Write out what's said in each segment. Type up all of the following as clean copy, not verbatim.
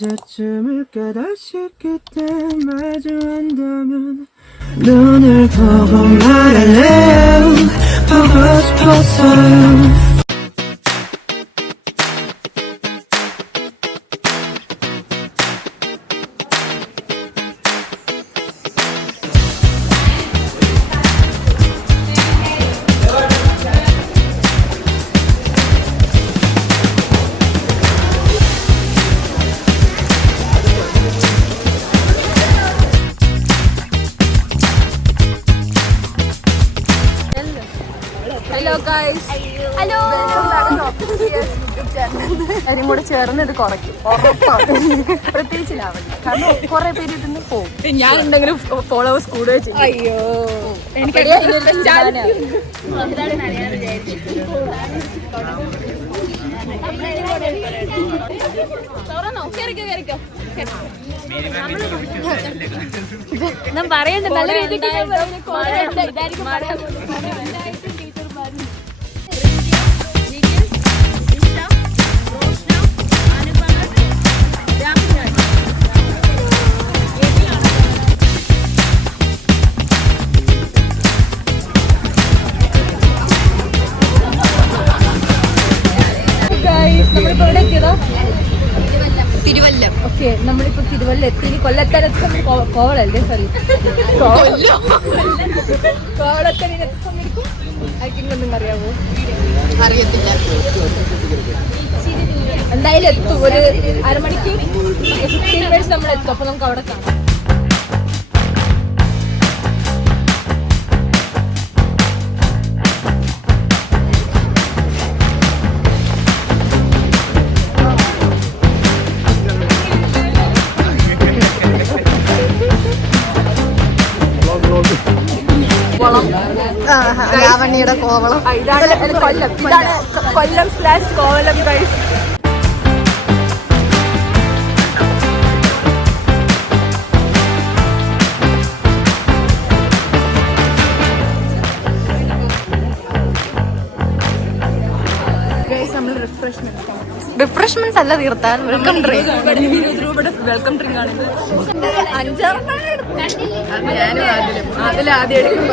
언제쯤을 깨닫지 그때 마주한다면 눈을 보고 말할래요 보고 싶었어요. Hello guys, hello. എല്ലാവരും കൂടെ ചേർന്ന് ഇത് കുറയ്ക്കും, പ്രത്യേകിച്ച് ലാവണ്യ. കാരണം കുറെ പേര് ഇതിന്ന് പോകും. ഞാൻ ഉണ്ടെങ്കിലും ഫോളോവേഴ്സ് കൂടുകയും ചെയ്യും. അയ്യോ, എനിക്ക് ഞാൻ പറയണ്ട നല്ല രീതിക്ക് തിരുവല്ലം. ഓക്കെ, നമ്മളിപ്പോ തിരുവല്ല എത്തി. കൊല്ലത്തരത്ത് കോവളല്ലേ, സോറി, കോവളത്തരക്കും ഐറ്റിംഗ് ഒന്നും അറിയാവോ? അറിയത്തില്ല. എന്തായാലും എത്തും, ഒരു അരമണിക്ക് 15 മിനിറ്റ്സ് നമ്മൾ എത്തും. അപ്പൊ നമുക്ക് അവിടെ കാണാം. ലാവണ്യയുടെ കോവളം. ഇതാണ് കൊല്ലം. ഇതാണ് കൊല്ലം / കോവലം ഗൈസ്. റിഫ്രഷ്മെന്റ്സ് അല്ല തീർത്താൻ വെൽക്കം ഡ്രിങ്ക്. 20 രൂപയുടെ വെൽക്കം ഡ്രിങ്ക് ആണിത്. 5 ആദ്യം എടുക്കും,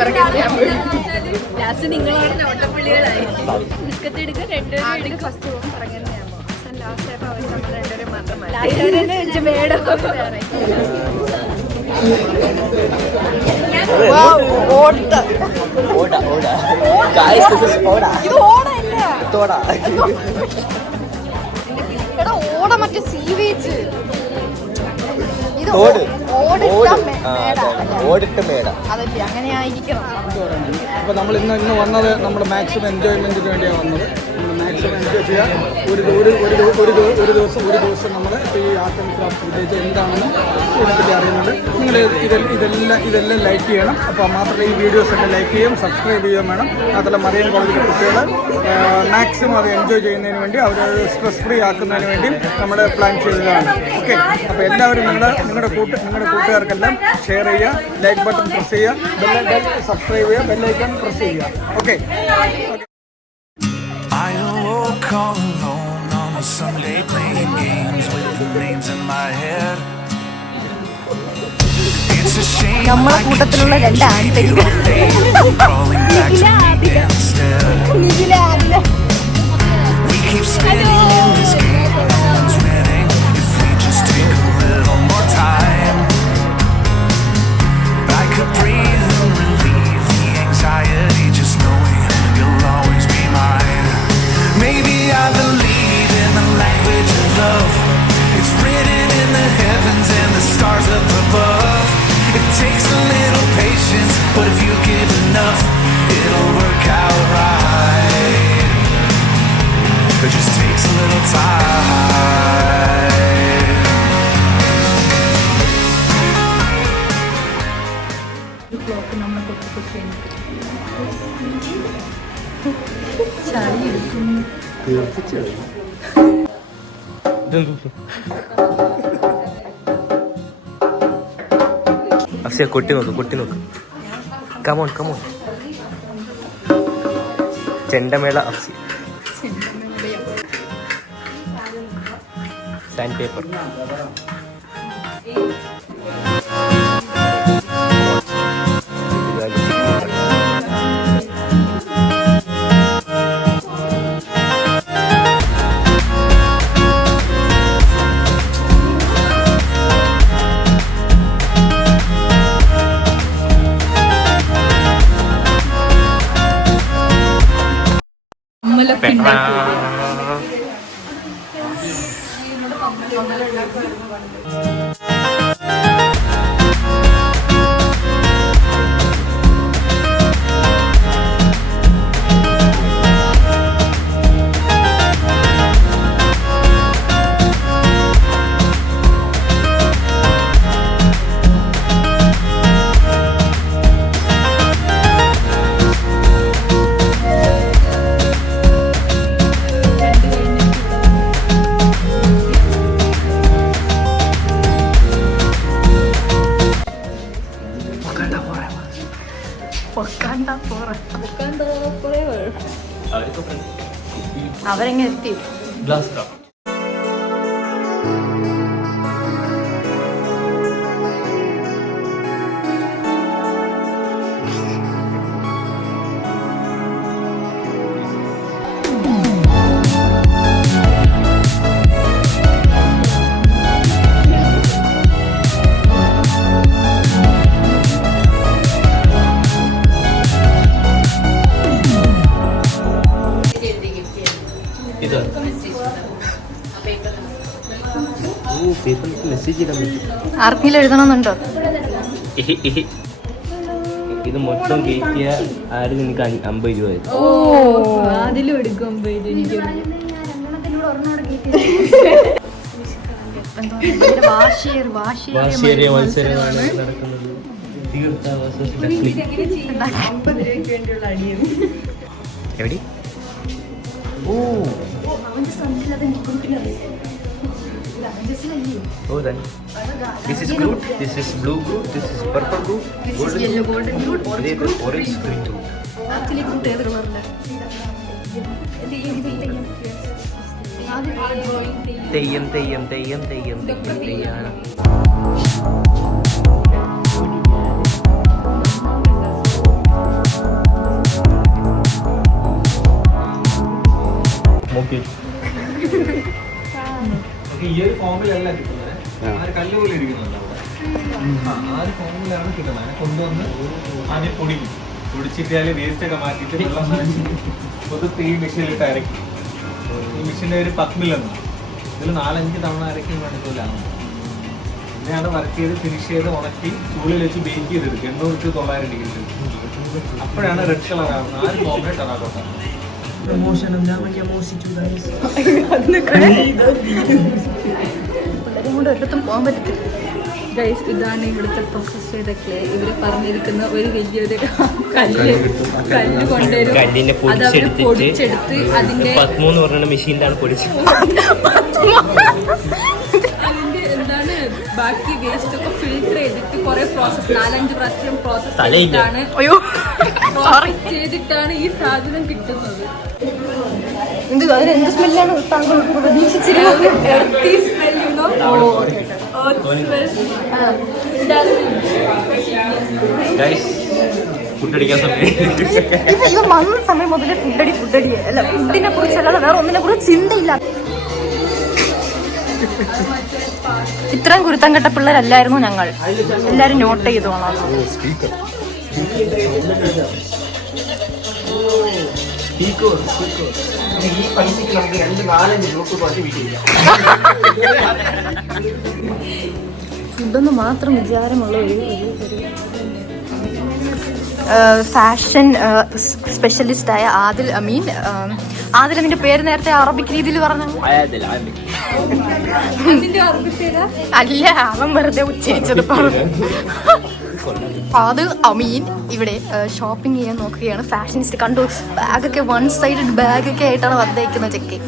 ലാസ്റ്റ് നിങ്ങളോട് നോട്ടപ്പള്ളികളായി. ബിസ്ക്കറ്റ് എടുക്കുക, 2 എടുക്കും. ഫസ്റ്റ് പോകും പറഞ്ഞാൽ ലാസ്റ്റ് ആയപ്പോൾ അവർ നമ്മൾ 2 മാത്രം ഓട, മറ്റേ സീവേജ്. അതല്ലേ, അങ്ങനെ ആയിരിക്കണം. അപ്പോൾ നമ്മൾ ഇന്ന് വന്നത് നമ്മുടെ മാക്സിമം എൻജോയ്മെൻറ്റിന് വേണ്ടിയാണ് വന്നത്. മാക്സിമം എൻജോയ് ചെയ്യാൻ ഒരു ദിവസം നമ്മൾ ഈ ആർട്ട് ആൻഡ് ക്രാഫ്റ്റ് വില്ലേജ് എന്താണെന്ന് ഇതിനെപ്പറ്റി അറിയുന്നുണ്ട്. നിങ്ങൾ ഇതെല്ലാം ലൈക്ക് ചെയ്യണം. അപ്പോൾ മാത്രമല്ല ഈ വീഡിയോസ് ഒക്കെ ലൈക്ക് ചെയ്യും, സബ്സ്ക്രൈബ് ചെയ്യുകയും വേണം. അതുപോലെ മറിയം കോളേജിലെ കുട്ടികൾ മാക്സിമം അത് എൻജോയ് ചെയ്യുന്നതിന് വേണ്ടി അവർ സ്ട്രെസ് ഫ്രീ ആക്കുന്നതിന് വേണ്ടി നമ്മൾ പ്ലാൻ ചെയ്തതാണ്. ഓക്കെ, അപ്പോൾ എല്ലാവരും നിങ്ങളുടെ കൂട്ടുകാർക്കെല്ലാം ഷെയർ ചെയ്യുക, ലൈക്ക് ബട്ടൺ പ്രസ് ചെയ്യുക, സബ്സ്ക്രൈബ് ചെയ്യുക, ബെല്ലൈക്കൺ പ്രസ് ചെയ്യുക. Okay. I awoke all alone on a Sunday playing games with the names in my head. It's a shame നമ്മളെ കൂട്ടത്തിലുള്ള 2 ആൺപെരുകൾ. We keep spinning in this game, no one's winning. If we just take a little more time, I could breathe and relieve the anxiety just knowing you'll always be mine. Maybe I believe in the language of love. It's written in the heavens and the stars up above. It takes a little patience, but if you give enough, it'll work out right. It just takes a little time. Akshaya കൊട്ടി നോക്ക്. Come on ചെണ്ടമേള Akshaya. Sandpaper. അവരെങ്ങനെ എത്തി? Glass cup. ആർക്കെങ്കിലും എഴുതണമെന്നുണ്ടോ? ഇത് മൊത്തം കേക്കിയ ആര് നിനക്ക് 50 രൂപ. ഓ അതിലും എടുക്കും 50 എനിക്ക്. വാശിയേറിയ മത്സരമാണ് നടക്കുന്നത്. തീർത്ഥ versus ഡെഫ്ലി. 50 രൂപയ്ക്ക് വേണ്ടിയുള്ള അടിയാണ്. എവിടെ? ഓ oh then this is fruit, this is blue fruit, this is purple fruit, golden yellow golden fruit, orange green fruit. actually fruit ഏത് കളറിലാണ്? തെയ്യം തെയ്യം തെയ്യം തെയ്യം തെയ്യം തെയ്യാണ്. ഈ ഒരു ഫോമിലല്ല കിട്ടുന്നത്, ആ ഒരു കല്ല് പോലെ ഇരിക്കുന്നുണ്ട് അവിടെ. ആ ഒരു ഫോമിലാണ് കിട്ടുന്നത്. അതിനെ കൊണ്ടുവന്ന് ആദ്യം പൊടിക്കും. പൊടിച്ചിട്ടാൽ വേസ്റ്റ് ഒക്കെ മാറ്റിയിട്ട് വെള്ളം പൊതുത്ത് ഈ മെഷീനിലിട്ട് അരയ്ക്കും. ഈ മെഷീൻ്റെ ഒരു പത്മില്ലെന്ന് ഇതിൽ 4-5 തവണ അരയ്ക്കും വേണ്ടിയിട്ടാണ്. പിന്നെയാണ് വർക്ക് ചെയ്ത് ഫിനിഷ് ചെയ്ത് ഉണക്കി ചൂളിൽ വെച്ച് ബേക്ക് ചെയ്തെടുക്കും 800 to 900 ഡിഗ്രി. അപ്പോഴാണ് റെഡ് കളർ ആവുന്നത്. ആ ഒരു ഫോമിൽ ടെറാക്കോട്ട. ഒരിടത്തും പോകാൻ പറ്റത്തില്ല. ഗൈസ്, ഇതാണ് ഇവിടുത്തെ പ്രോസസ് ചെയ്ത ക്ലേ. ഇവര് പറഞ്ഞിരിക്കുന്ന ഒരു വലിയൊരു കല്ല് കൊണ്ടുവരും. കല്ലിനെ പൊടിച്ചെടുത്ത് അതിന്റെ 13 പറഞ്ഞ മെഷീനിലാണ് പൊടിച്ചത്. അതിന്റെ എന്താണ് ബാക്കി വേസ്റ്റ് ഒക്കെ ഫിൽട്ടർ ചെയ്തിട്ട് കുറെ പ്രോസസ് 4-5 പ്രാവശ്യം പ്രോസസ് ചെയ്തിട്ടാണ് ഈ സാധനം കിട്ടുന്നത്. അതിനെന്ത് സ്മെല്ലാണ് താങ്കൾ പ്രതീക്ഷിച്ചിരുന്നത്? ഫുഡടിക്കാൻ വന്ന സമയം മുതലേ ഫുഡടി അല്ല, ഫുഡിനെ കുറിച്ചല്ലാതെ വേറെ ഒന്നിനെ കുറിച്ച് ചിന്തയില്ല. ഇത്രയും കുരുത്തം കെട്ട പിള്ളേരല്ലായിരുന്നു ഞങ്ങൾ. എല്ലാരും നോട്ട് ചെയ്തോളാം. ഈ പൈസക്ക് നമുക്ക് 2-4 ഗ്രൂപ്പ് കുറച്ച് വീട്ടില്ല. ഇതൊന്ന് മാത്രം വിചാരമുള്ള ഒരു ഫാഷൻ സ്പെഷ്യലിസ്റ്റായ ആദിൽ അമീൻ. ആദിൽ അമീൻ്റെ പേര് നേരത്തെ അറബിക് രീതിയിൽ പറഞ്ഞു. അല്ല, അവൻ വെറുതെ ഉച്ചരിച്ചത് പറഞ്ഞു. ആദിൽ അമീൻ ഇവിടെ ഷോപ്പിംഗ് ചെയ്യാൻ നോക്കുകയാണ്. ഫാഷനിസ്റ്റ് കണ്ടു. ബാഗൊക്കെ 1 സൈഡഡ് ബാഗൊക്കെ ആയിട്ടാണ് വന്നേക്കുന്നത് ചെക്ക്.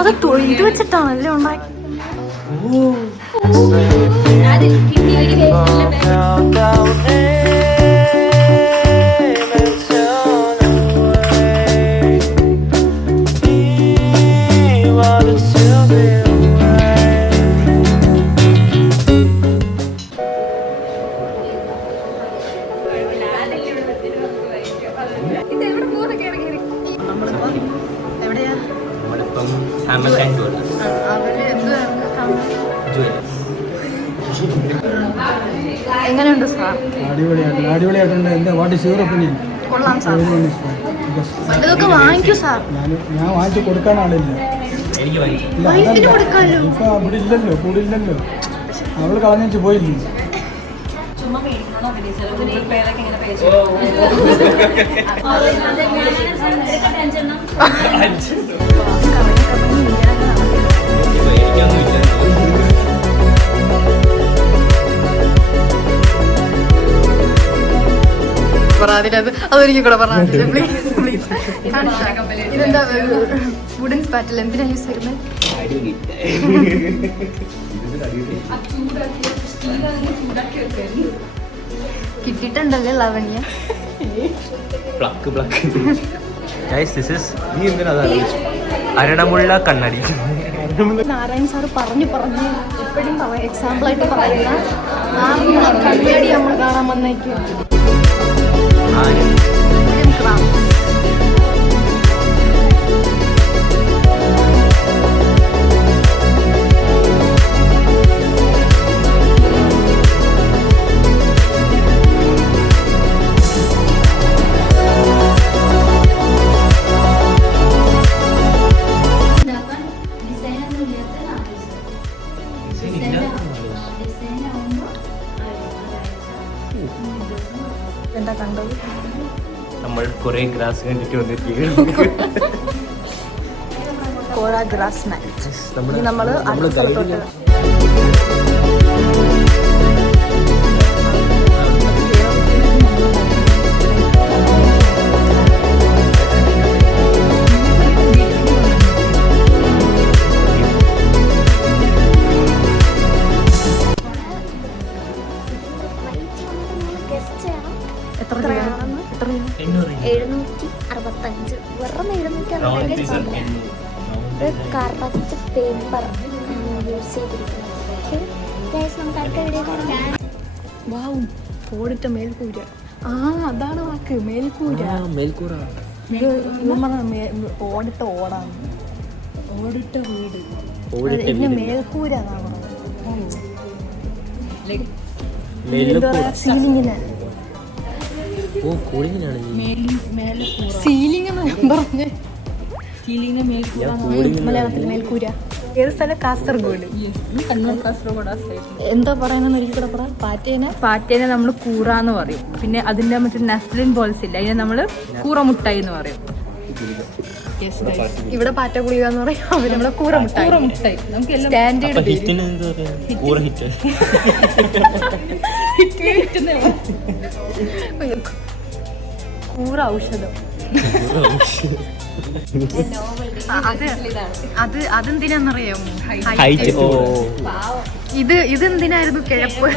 അത് തൊഴിൽ വെച്ചിട്ടാണല്ലേ ഉണ്ടായി. Still നമ്മളിപ്പം എവിടെയാ? നമ്മളിപ്പം ആമസോൺ അവര് എന്തുവാ ജുവലേഴ്സ്. എങ്ങനെയുണ്ട് സാർ? അടിപൊളിയായിട്ടുണ്ട്. എന്താ വാട്ട് ഈസ് യുവർ ഒപ്പീനിയൻ? കൊള്ളാം സാർ. ഇതൊക്കെ വാങ്ങിക്കൂ സാർ. ഞാൻ വാങ്ങിച്ചു കൊടുക്കാൻ ആളില്ല. എനിക്ക് വാങ്ങിച്ചു. ഇല്ല, വൈഫിന് അതല്ല. കൊടുക്കാമല്ലോ. ഇപ്പൊ അവിടെ ഇല്ലല്ലോ, കൂടെ ഇല്ലല്ലോ. അവള് കളഞ്ഞു പോയില്ലേ? അതൊരിക്കൽ കൂടെ പറഞ്ഞില്ല പ്ലീസ് പ്ലീസ്. ഇതെന്താ വുഡൻ സ്പാറ്റൽ എന്തിനാ യൂസ് ചെയ്യുന്നത്? കിട്ടിയിട്ടുണ്ടല്ലേ Lavanya? Pluck pluck. Guys this is Aranmula Kannadi. Narayan sir പറഞ്ഞു എപ്പോഴും എക്സാമ്പിൾ ആയിട്ട് പറയുന്ന ആ കണ്ണാടി നമ്മൾ കാണാൻ വന്നേക്കും. എന്താ കണ്ടത്? നമ്മൾ കുറെ ഗ്രാസ് കണ്ടിട്ട് വന്നിരിക്കുകയാണ്. കോറ ഗ്രാസ് മാറ്റ്. നമ്മൾ അടുത്ത സ്ഥലത്തോട്ട് എത്ര രൂപയാണെന്ന്? 765 വെറും 765 കറക്റ്റ് പേപ്പർ യൂസ് ചെയ്തിരിക്കുന്നത്. നമുക്ക് അടുത്ത വീഡിയോ കാണാം. വാവും ഓടിട്ട മേൽക്കൂര. ആ അതാണ് വാക്ക്, മേൽക്കൂര. മേൽക്കൂറ. ഇത് ഓടിട്ട ഓടാണ്, ഓടിട്ട വീട്. ഇതിന് മേൽക്കൂര എന്നാണ് പറയുന്നത്. സീലിങ്ങിന് ഓ കൂളിങ്ങിനാണ്. സീലിംഗ് എന്ന് ഞാൻ പറഞ്ഞേ. മലയാളത്തിൽ മേൽക്കൂര. ഏത് സ്ഥലം? കാസർഗോഡ്. കണ്ണൂർ കാസർഗോഡ് ആ സൈഡ്. എന്താ പറയുന്നത് ഒരിക്കൽ കൂടെ പറ. പാറ്റേനെ നമ്മൾ കൂറ എന്ന് പറയും. പിന്നെ അതിന്റെ മറ്റേ നസ്ലിൻ ബോൾസ് ഇല്ല, അതിനെ നമ്മൾ കൂറ മുട്ടായി എന്ന് പറയും. ഇവിടെ പാറ്റ ഗുളിക എന്ന് പറയും, അവര് നമ്മളെ കൂറ മുട്ടായി. നമുക്ക് എല്ലാം സ്റ്റാൻഡേർഡ് കൂറ ഹിറ്റ്. കൂറ ഔഷധം. അതെന്തിനാന്നറിയാമോ? ഇതെന്തിനായിരുന്നു? കിഴപ്പ്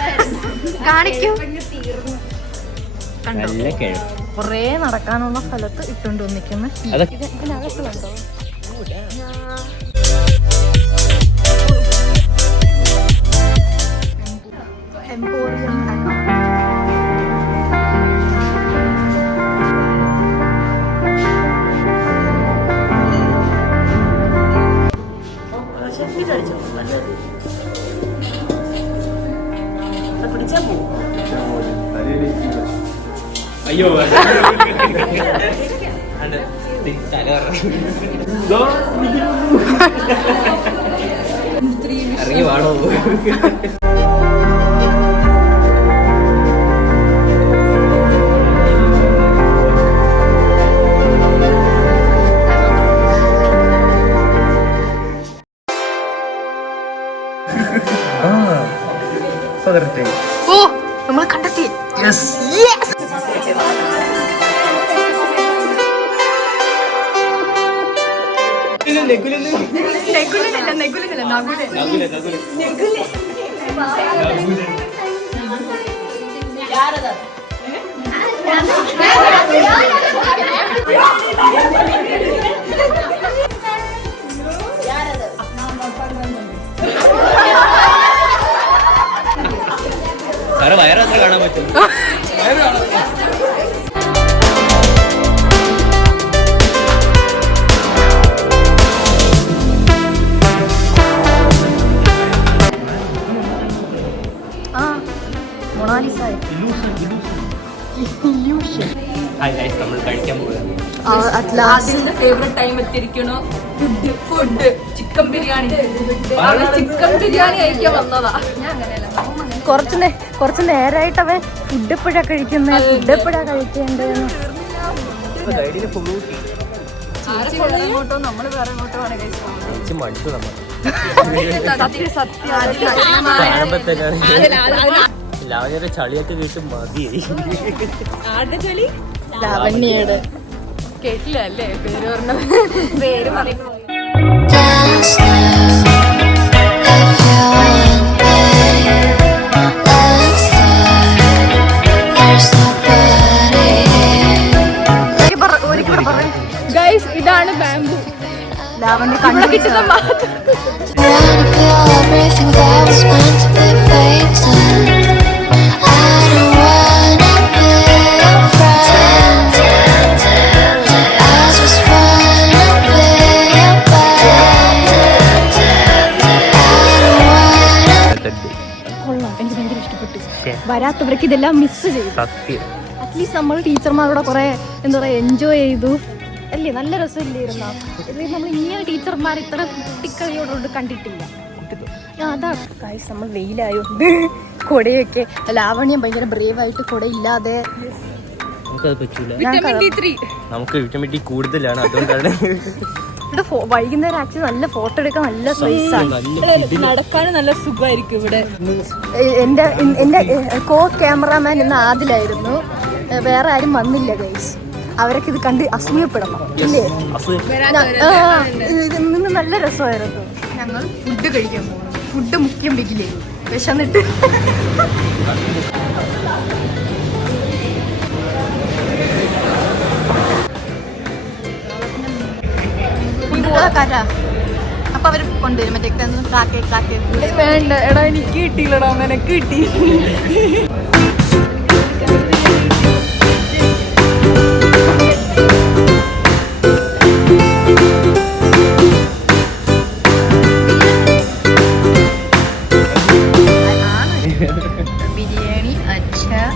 കാണിക്കൂ. കണ്ടോ, കൊറേ നടക്കാനുള്ള സ്ഥലത്ത് ഇട്ടുകൊണ്ട് വന്നിരിക്കുന്ന ഇതിനകത്ത് കണ്ടോ? എംപോറിയം. അയ്യോ ഇറങ്ങി വാടോ. ഓ നമ്മൾ കണ്ടെത്തി. വയറത്ര കാണാൻ പറ്റും. അതിന്റെ ഫേവറേറ്റ് ടൈം എത്തിയിരിക്കണു. Food chicken biryani. Chicken biryani കഴിക്കാൻ വന്നതാ. ഞാൻ അങ്ങനെയല്ല, കുറച്ച് നേരമായിട്ട് അവൻ ഫുഡ് എപ്പോഴാ കഴിക്കുന്നത്, ഫുഡ് എപ്പോഴാ കഴിക്കേണ്ടതെന്ന്. നമ്മള് വേറെ ഇങ്ങോട്ടോ ആണ് ലാവണ്യൊക്കെ ചളിയൊക്കെ വീട്ടും മതിയായി. ലാവണ്യയുടെ കേട്ടില്ല അല്ലേ പേര് പറഞ്ഞ പേര് പറയുന്നു. ഗൈസ് ഇതാണ് ബാംബു. ലാവണ്യ കണ്ടു കിട്ടുന്ന എനിക്ക് ഭയങ്കര ഇഷ്ടപ്പെട്ടു. വരാത്തവർക്ക് ഇതെല്ലാം മിസ് ചെയ്തു. അറ്റ്ലീസ്റ്റ് നമ്മൾ ടീച്ചർമാരോടെ കുറെ എന്താ പറയാ എൻജോയ് ചെയ്തു അല്ലേ, നല്ല രസമില്ലായിരുന്നോ? ഇത് നമ്മൾ ഇങ്ങനെ ടീച്ചർമാർ ഇത്ര കുട്ടിക്കളിയോടുകൊണ്ട് കണ്ടിട്ടില്ല. അതാ ഗൈസ് നമ്മൾ വെയിലായോണ്ട് കൊടയൊക്കെ ലാവണ്യം ഭയങ്കര ബ്രേവായിട്ട് കൊടയില്ലാതെ. നമുക്ക് വിറ്റമിൻ ഡി കൂടുതലാണ്, അതുകൊണ്ടാണ്. ഇവിടെ വൈകുന്നേരം ആക്ച്വലി നല്ല ഫോട്ടോ എടുക്കാൻ നല്ല സ്പേസാണ്. നടക്കാനും നല്ല സുഖമായിരിക്കും ഇവിടെ. എന്റെ കോ ക്യാമറാമാൻ ഇന്ന് ആദിലായിരുന്നു, വേറെ ആരും വന്നില്ല ഗൈസ്. അവരൊക്കെ ഇത് കണ്ട് അസൂയപ്പെടണം ഇല്ലേ? ഇത് നിന്ന് നല്ല രസമായിരുന്നു. ഞങ്ങൾ ഫുഡ് കഴിക്കാൻ പോകുന്നു. ഫുഡ് മുഖ്യം ബിഗിലേ വിശന്നിട്ട്. അപ്പൊ അവര് കൊണ്ടുവരും മറ്റേ കാക്കേ. വേണ്ട എടാ, എനിക്ക് കിട്ടിയില്ലടാ, നിനക്ക് കിട്ടി. ബിരിയാണി, അച്ചാർ,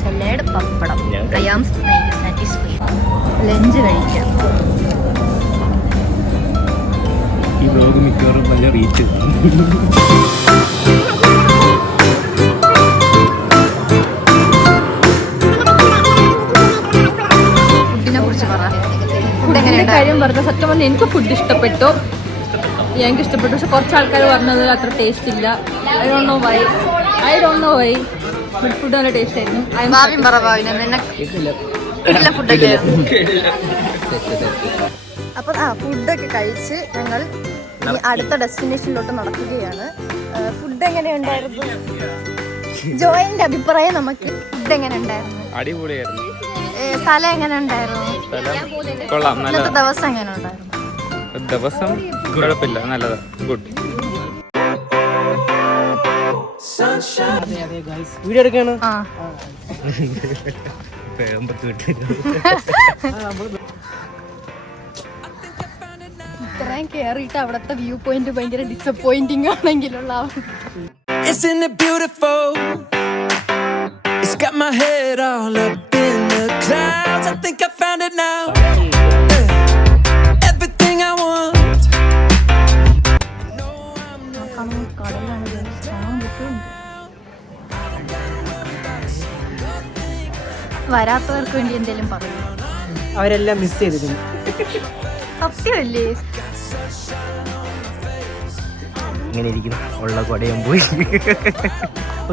സലാഡ്, പപ്പടം. I am satisfied. ലഞ്ച് കഴിക്കാം. ഈ ബ്ലോഗ് മിക്കവാറും നല്ല റീച്ച്. ഫുഡിനെ കുറിച്ച് പറ. ഫുഡിന്റെ കാര്യം പറഞ്ഞ സത്യം പറഞ്ഞാൽ എനിക്ക് ഫുഡ് ഇഷ്ടപ്പെട്ടു. എനിക്ക് ഇഷ്ടപ്പെട്ടു. പക്ഷെ കുറച്ച് ആൾക്കാർ പറഞ്ഞത് അത്ര ടേസ്റ്റ് ഇല്ല. I don't know why but food നല്ല ടേസ്റ്റ് ആയിരുന്നു. അപ്പൊ ഫുഡൊക്കെ കഴിച്ച് ഞങ്ങൾ ഇനി അടുത്ത ഡെസ്റ്റിനേഷനിലോട്ട് നടക്കുകയാണ്. ഫുഡ് എങ്ങനെയുണ്ടായിരുന്നു? ജോയിന്റെ അഭിപ്രായം നമുക്ക് ഫുഡ് എങ്ങനെ ഉണ്ടായിരുന്നു? അടിപൊളിയായിരുന്നു. സ്ഥലം എങ്ങനെ ഉണ്ടായിരുന്നു? കൊള്ളാം. ഇന്നത്തെ ദിവസം എങ്ങനെ ഉണ്ടായിരുന്നു? ദിവസം കുഴപ്പമില്ല, നല്ലതാ, ഗുഡ്. വീഡിയോ എടുക്കാണ്. ഇത്രയും കേറിയിട്ട് അവിടത്തെ വ്യൂ പോയിന്റ് ഭയങ്കര disappointing ആണെങ്കിലുള്ള Isn't it beautiful? It's got my head all up in the clouds. I think I found it now. Everything I want. വരാത്തവർക്ക് വേണ്ടി എന്തെങ്കിലും പറയും. അവരെല്ലാം മിസ് ചെയ്തിരുന്നു. സത്യമല്ലേ? ഇങ്ങനെ ഇരിക്കും, ഉള്ള കൊടയും പോയി.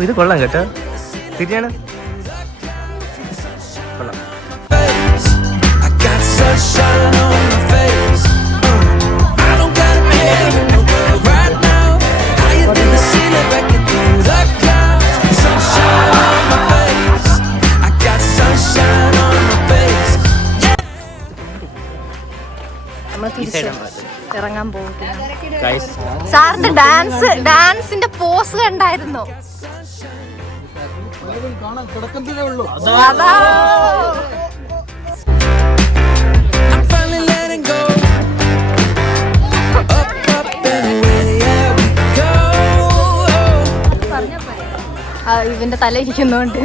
ഇത് കൊള്ളാം കേട്ടോ, ശരിയാണ്, കൊള്ളാം. I got sunshine on my face. I don't gotta be in the world right now. Higher than the ceiling, breaking through the clouds. Sunshine on my face. I got sunshine on my face. നമ്മൾ തിരിച്ച് ഇറങ്ങാൻ പോകുകയാണ്. സാറിന്റെ ഡാൻസിന്റെ pose കണ്ടായിരുന്നോ? I'm finally letting go. Up, up and away, yeah we go. ഇവന്റെ തല ഇരിക്കുന്നോണ്ട്